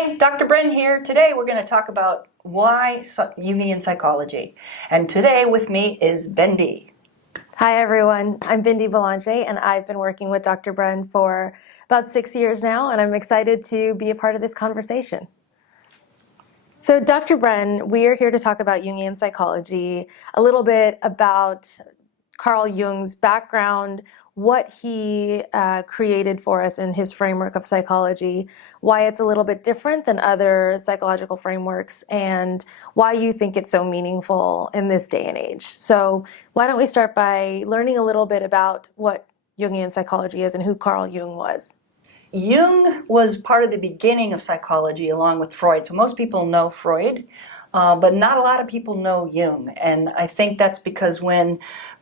Hi, Dr. Bren here. Today we're going to talk about why Jungian psychology. And today with me is Bindi. Hi everyone, I'm Bindi Belanger and I've been working with Dr. Bren for about 6 years now, and I'm excited to be a part of this conversation. So Dr. Bren, we are here to talk about Jungian psychology, a little bit about Carl Jung's background, what he created for us in his framework of psychology, why it's a little bit different than other psychological frameworks, and why you think it's so meaningful in this day and age. So why don't we start by learning a little bit about what Jungian psychology is and who Carl Jung was. Jung was part of the beginning of psychology along with Freud. So most people know Freud, but not a lot of people know Jung. And I think that's because when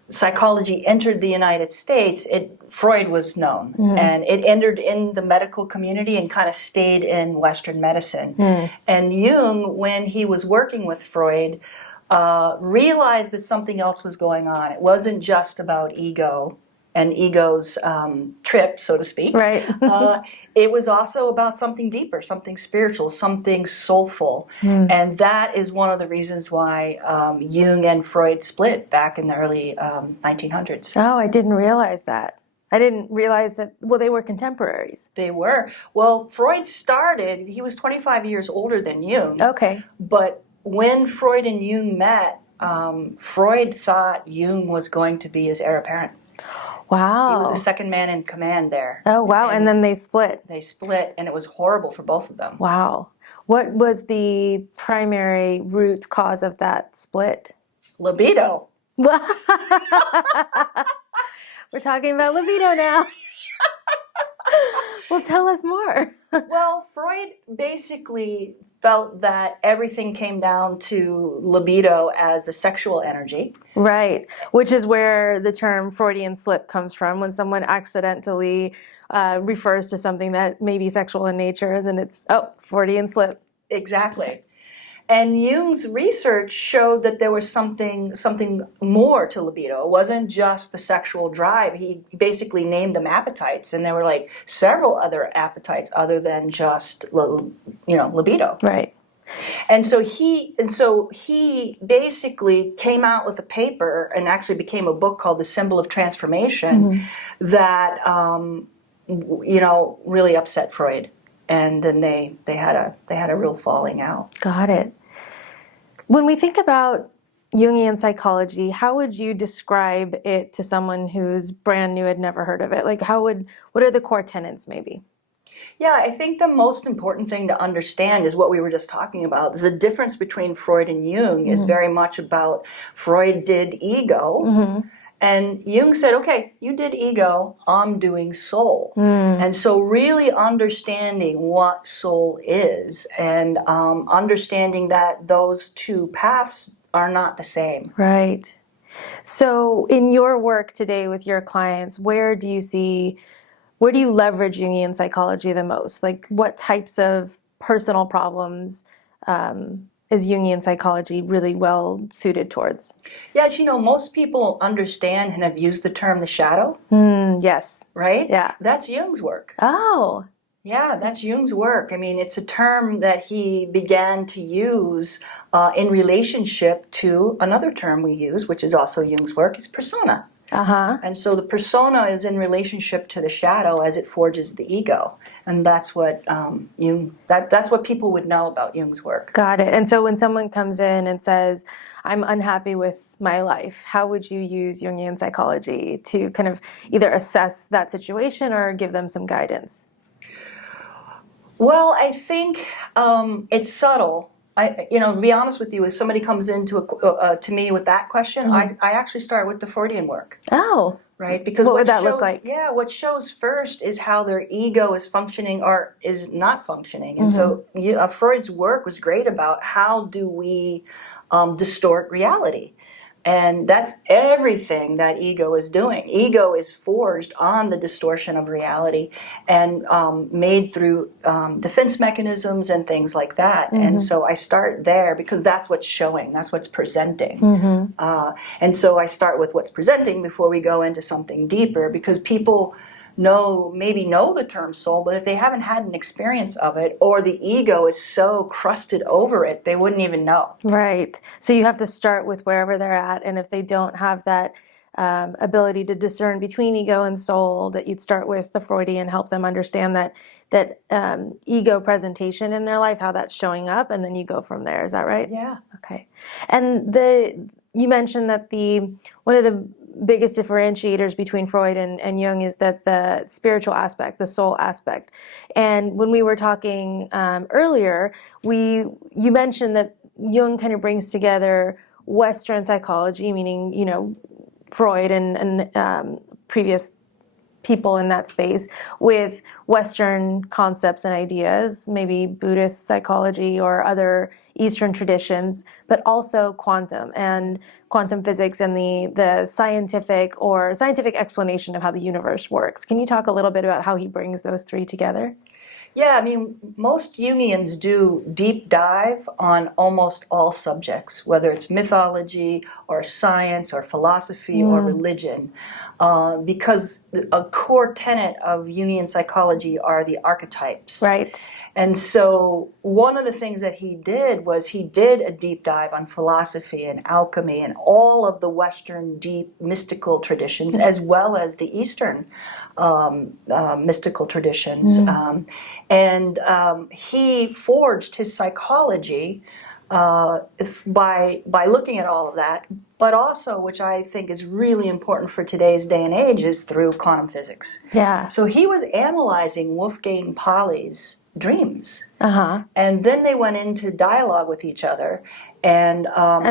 psychology entered the United States, Freud was known, and it entered in the medical community and kind of stayed in Western medicine. And Jung, when he was working with Freud, realized that something else was going on. It wasn't just about ego and ego's trip, so to speak. Right. It was also about something deeper, something spiritual, something soulful. And that is one of the reasons why Jung and Freud split back in the early 1900s. Oh, I didn't realize that. I didn't realize that, well, they were contemporaries. They were. Well, Freud started, he was 25 years older than Jung. Okay. But when Freud and Jung met, Freud thought Jung was going to be his heir apparent. Wow. He was the second man in command there. Oh, wow. And then they split. They split, and it was horrible for both of them. Wow. What was the primary root cause of that split? Libido. We're talking about libido now. Well, tell us more. Well, Freud basically felt that everything came down to libido as a sexual energy. Right, which is where the term Freudian slip comes from. When someone accidentally refers to something that may be sexual in nature, then it's, oh, Freudian slip. Exactly. And Jung's research showed that there was something more to libido. It wasn't just the sexual drive. He basically named them appetites, and there were like several other appetites other than just libido. Right. And so he basically came out with a paper and actually became a book called The Symbol of Transformation that really upset Freud. And then they had a real falling out. Got it. When we think about Jungian psychology, how would you describe it to someone who's brand new, had never heard of it? Like, what are the core tenets, maybe? Yeah, I think the most important thing to understand is what we were just talking about. The difference between Freud and Jung is very much about Freud did ego. And Jung said, okay, you did ego, I'm doing soul. And so really understanding what soul is and understanding that those two paths are not the same. Right. So in your work today with your clients, where do you leverage Jungian psychology the most? Like, what types of personal problems is Jungian psychology really well suited towards? Yes, most people understand and have used the term the shadow. Yes. Right? Yeah. That's Jung's work. Oh. Yeah, that's Jung's work. I mean, it's a term that he began to use in relationship to another term we use, which is also Jung's work, is persona. And so the persona is in relationship to the shadow as it forges the ego. And that's what that's what people would know about Jung's work. Got it. And so when someone comes in and says, I'm unhappy with my life, how would you use Jungian psychology to kind of either assess that situation or give them some guidance? Well, I think it's subtle. To be honest with you, if somebody comes into to me with that question, I actually start with the Freudian work. Oh. Right? Because what would that look like? Yeah, what shows first is how their ego is functioning or is not functioning. And so Freud's work was great about how do we distort reality. And that's everything that ego is doing. Ego is forged on the distortion of reality and made through defense mechanisms and things like that. And so I start there because that's what's showing, that's what's presenting. And so I start with what's presenting before we go into something deeper, because people maybe know the term soul, but if they haven't had an experience of it, or the ego is so crusted over it, they wouldn't even know. Right. So you have to start with wherever they're at, and if they don't have that ability to discern between ego and soul, that you'd start with the Freudian, help them understand that ego presentation in their life, how that's showing up, and then you go from there. Is that right? Yeah. Okay. And you mentioned that one of the biggest differentiators between Freud and Jung is that the spiritual aspect, the soul aspect. And when we were talking earlier, you mentioned that Jung kind of brings together Western psychology, meaning, Freud and previous people in that space, with Western concepts and ideas, maybe Buddhist psychology or other Eastern traditions, but also quantum and quantum physics and the scientific explanation of how the universe works. Can you talk a little bit about how he brings those three together? Yeah, I mean, most Jungians do deep dive on almost all subjects, whether it's mythology or science or philosophy or religion, because a core tenet of Jungian psychology are the archetypes. Right. And so one of the things that he did was he did a deep dive on philosophy and alchemy and all of the Western deep mystical traditions, as well as the Eastern mystical traditions. He forged his psychology by looking at all of that, but also, which I think is really important for today's day and age, is through quantum physics. Yeah. So he was analyzing Wolfgang Pauli's dreams. And then they went into dialogue with each other. And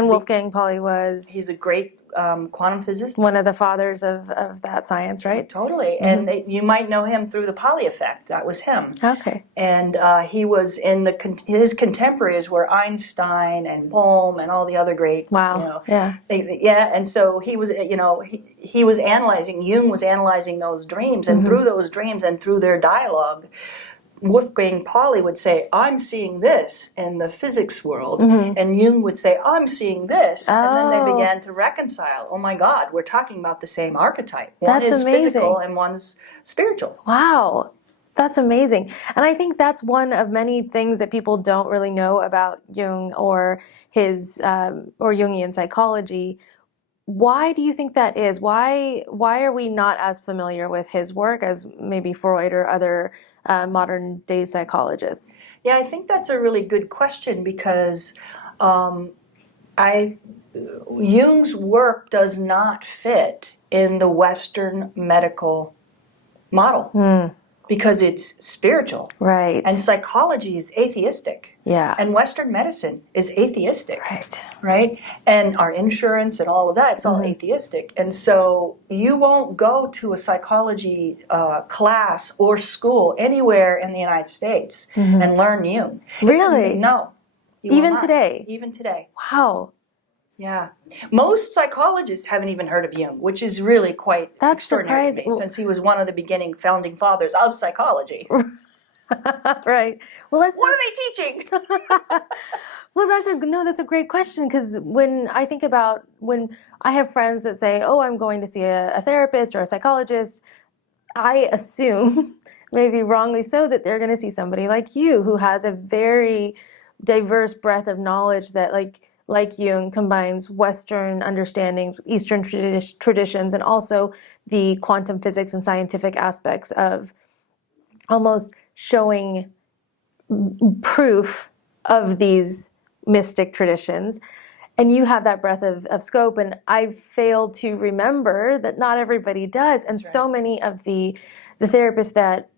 Wolfgang Pauli he's a great quantum physicist. One of the fathers of that science, right? Totally. And you might know him through the Pauli effect. That was him. Okay. And he was in his contemporaries were Einstein and Bohm and all the other great. Wow. And so he was, he was analyzing. Jung was analyzing those dreams, and through those dreams and through their dialogue, Wolfgang Pauli would say, "I'm seeing this in the physics world," and Jung would say, "I'm seeing this," and then they began to reconcile. Oh my God, we're talking about the same archetype. One That's is amazing. physical and one's spiritual. Wow, that's amazing. And I think that's one of many things that people don't really know about Jung or his or Jungian psychology. Why do you think that is? Why are we not as familiar with his work as maybe Freud or other modern day psychologists? Yeah, I think that's a really good question, because Jung's work does not fit in the Western medical model. Because it's spiritual. Right. And psychology is atheistic. Yeah. And Western medicine is atheistic. Right. Right? And our insurance and all of that, it's all atheistic. And so you won't go to a psychology class or school anywhere in the United States and learn Jung. Really? No. Even today? Even today. Wow. Yeah. Most psychologists haven't even heard of Jung, which is really quite extraordinary to me, since he was one of the beginning founding fathers of psychology. Right. Well, what are they teaching? Well, that's a great question, because when I think about when I have friends that say, "Oh, I'm going to see a therapist or a psychologist," I assume, maybe wrongly so, that they're going to see somebody like you, who has a very diverse breadth of knowledge that, like Jung, combines Western understandings, Eastern traditions, and also the quantum physics and scientific aspects of almost showing proof of these mystic traditions. And you have that breadth of scope, and I fail to remember that not everybody does. And so many of the therapists that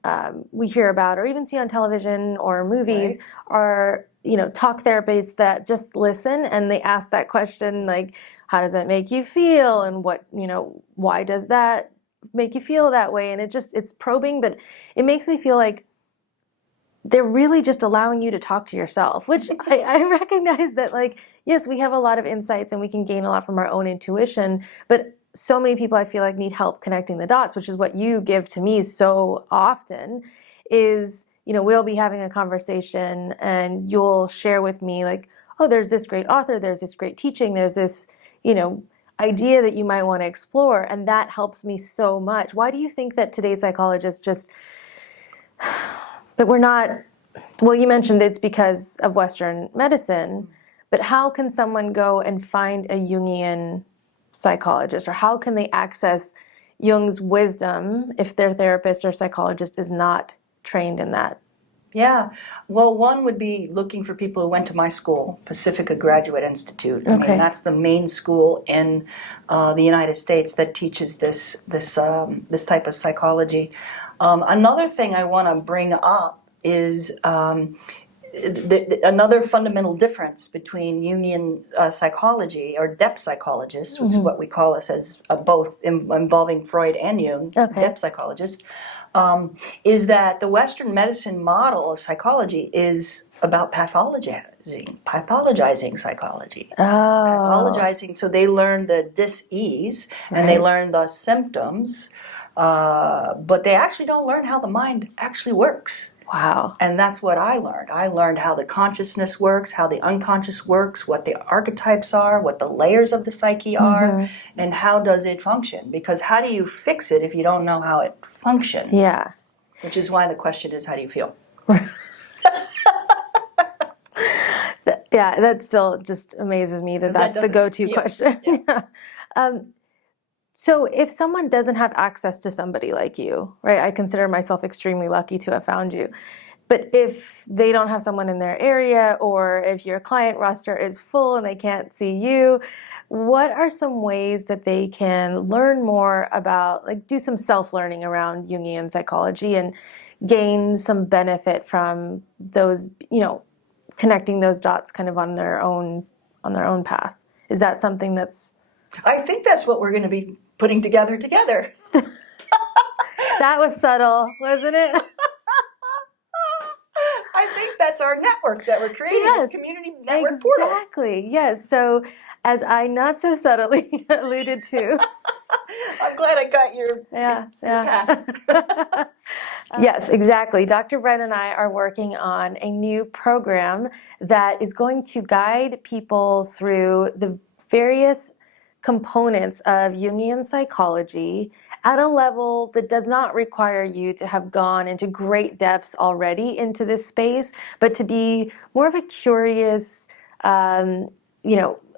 we hear about or even see on television or movies are talk therapists that just listen, and they ask that question, like, how does that make you feel, and what, why does that make you feel that way? And it's probing, but it makes me feel like they're really just allowing you to talk to yourself, which I recognize that, yes, we have a lot of insights and we can gain a lot from our own intuition, but so many people I feel like need help connecting the dots, which is what you give to me so often. Is we'll be having a conversation and you'll share with me, like, oh, there's this great author, there's this great teaching, there's this, idea that you might want to explore, and that helps me so much. Why do you think that today's psychologists just, that we're not, well, you mentioned it's because of Western medicine, but how can someone go and find a Jungian psychologist, or how can they access Jung's wisdom if their therapist or psychologist is not trained in that? Yeah, well, one would be looking for people who went to my school, Pacifica Graduate Institute. I mean, that's the main school in the United States that teaches this type of psychology. Another thing I want to bring up is another fundamental difference between Jungian psychology, or depth psychologists, which is what we call us as both involving Freud and Jung, depth psychologists, is that the Western medicine model of psychology is about pathologizing psychology. Pathologizing, so they learn the dis-ease and they learn the symptoms, but they actually don't learn how the mind actually works. Wow. And that's what I learned. I learned how the consciousness works, how the unconscious works, what the archetypes are, what the layers of the psyche are, and how does it function. Because how do you fix it if you don't know how it functions? Yeah. Which is why the question is, how do you feel? Yeah, that still just amazes me that's the go-to question. Yeah. So if someone doesn't have access to somebody like you, right? I consider myself extremely lucky to have found you. But if they don't have someone in their area, or if your client roster is full and they can't see you, what are some ways that they can learn more about, like do some self-learning around Jungian psychology and gain some benefit from those, connecting those dots kind of on their own path? Is that something that's... I think that's what we're going to be putting together. That was subtle, wasn't it? I think that's our network that we're creating, this community network portal. Exactly, yes. So as I not so subtly alluded to. I'm glad I got your past. Yes, exactly. Dr. Bren and I are working on a new program that is going to guide people through the various components of Jungian psychology at a level that does not require you to have gone into great depths already into this space, but to be more of a curious,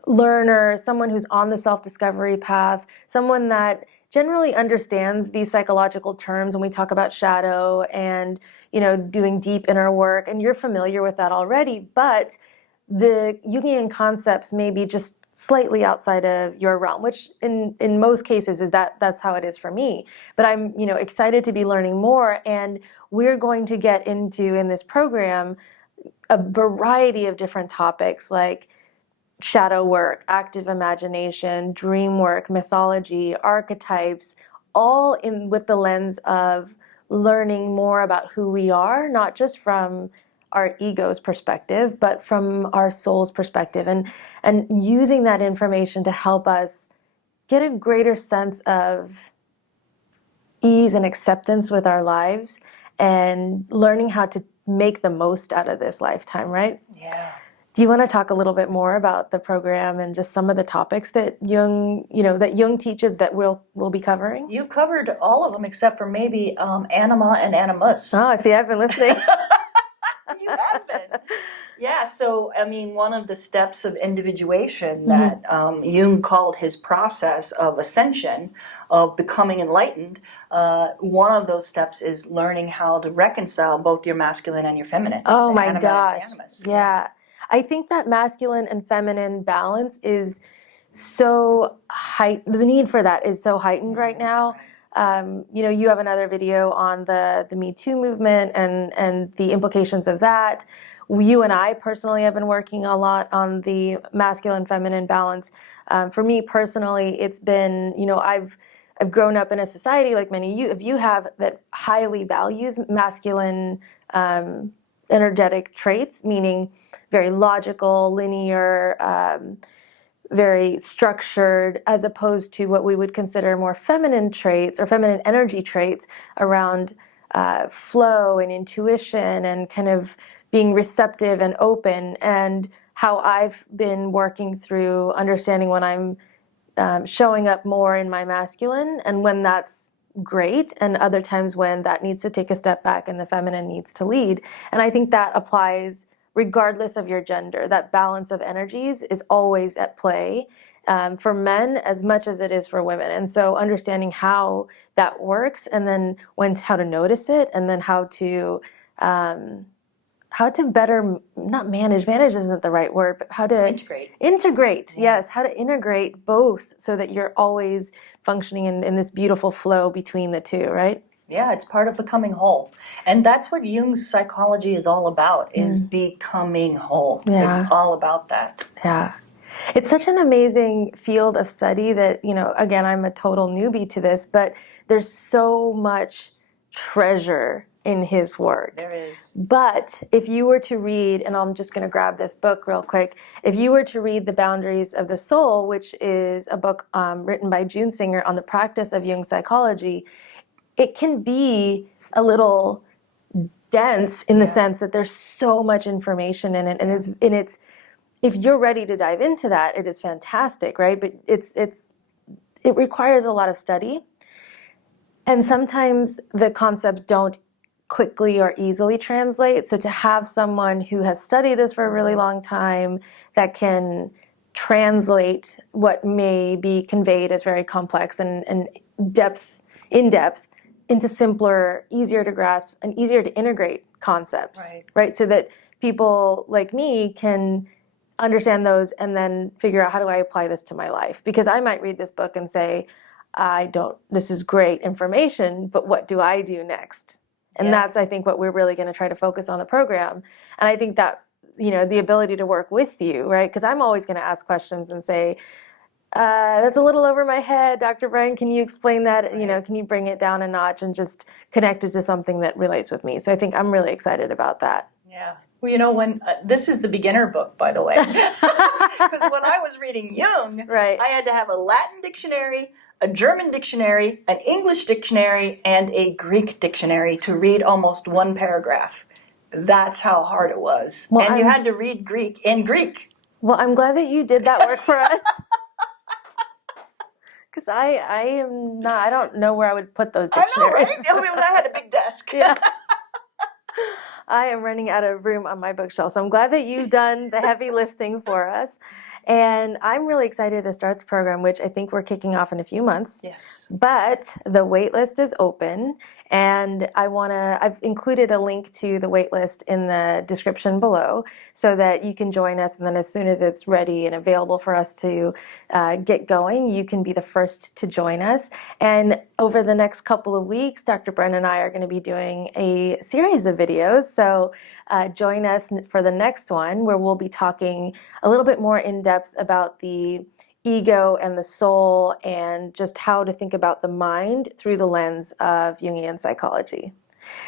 learner, someone who's on the self-discovery path, someone that generally understands these psychological terms when we talk about shadow and, doing deep inner work. And you're familiar with that already, but the Jungian concepts may be just slightly outside of your realm, which in most cases that's how it is for me. But I'm, excited to be learning more. And we're going to get into, in this program, a variety of different topics like shadow work, active imagination, dream work, mythology, archetypes, all with the lens of learning more about who we are, not just from our ego's perspective, but from our soul's perspective, and using that information to help us get a greater sense of ease and acceptance with our lives, and learning how to make the most out of this lifetime, right? Yeah. Do you want to talk a little bit more about the program and just some of the topics that Jung, that Jung teaches that we'll be covering? You covered all of them except for maybe anima and animus. Oh, see, I've been listening. You have been. Yeah, so, one of the steps of individuation that Jung called his process of ascension, of becoming enlightened, one of those steps is learning how to reconcile both your masculine and your feminine. Oh my gosh. Yeah. I think that masculine and feminine balance is so heightened. The need for that is so heightened right now. You have another video on the Me Too movement and the implications of that. You and I personally have been working a lot on the masculine-feminine balance. For me personally, it's been, I've grown up in a society like many of you have that highly values masculine energetic traits, meaning very logical, linear, very structured, as opposed to what we would consider more feminine traits or feminine energy traits around flow and intuition and kind of being receptive and open. And how I've been working through understanding when I'm showing up more in my masculine, and when that's great, and other times when that needs to take a step back and the feminine needs to lead. And I think that applies regardless of your gender. That balance of energies is always at play for men as much as it is for women. And so understanding how that works, and then how to notice it, and then how to better, not manage isn't the right word, but how to integrate, yes, how to integrate both so that you're always functioning in this beautiful flow between the two, right? Yeah, it's part of becoming whole. And that's what Jung's psychology is all about, is becoming whole. Yeah. It's all about that. Yeah. It's such an amazing field of study that, again, I'm a total newbie to this, but there's so much treasure in his work. There is. But if you were to read, and I'm just going to grab this book real quick, if you were to read The Boundaries of the Soul, which is a book written by June Singer on the practice of Jung psychology, it can be a little dense in the sense that there's so much information in it, and it's if you're ready to dive into that, it is fantastic, right? But it requires a lot of study, and sometimes the concepts don't quickly or easily translate. So to have someone who has studied this for a really long time that can translate what may be conveyed as very complex and in depth into simpler, easier to grasp, and easier to integrate concepts, right? So that people like me can understand those and then figure out, how do I apply this to my life? Because I might read this book and say, this is great information, but what do I do next? And that's, I think, what we're really going to try to focus on the program. And I think that, the ability to work with you, right? Because I'm always going to ask questions and say, that's a little over my head. Dr. Bren, can you explain that? Can you bring it down a notch and just connect it to something that relates with me? So I think I'm really excited about that. Yeah. Well, when this is the beginner book, by the way, because when I was reading Jung, I had to have a Latin dictionary, a German dictionary, an English dictionary, and a Greek dictionary to read almost one paragraph. That's how hard it was. Well, and you had to read Greek in Greek. Well, I'm glad that you did that work for us. Because I don't know where I would put those dictionaries. I know, right? I had a big desk. Yeah. I am running out of room on my bookshelf. So I'm glad that you've done the heavy lifting for us. And I'm really excited to start the program, which I think we're kicking off in a few months. Yes. But the wait list is open, and I've included a link to the wait list in the description below so that you can join us. And then as soon as it's ready and available for us to get going, you can be the first to join us. And over the next couple of weeks, Dr. Bren and I are going to be doing a series of videos. So join us for the next one, where we'll be talking a little bit more in depth about the ego and the soul, and just how to think about the mind through the lens of Jungian psychology.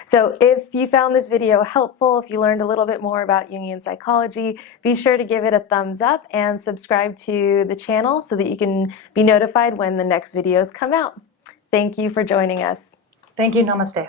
So if you found this video helpful, if you learned a little bit more about Jungian psychology, be sure to give it a thumbs up and subscribe to the channel so that you can be notified when the next videos come out. Thank you for joining us. Thank you. Namaste.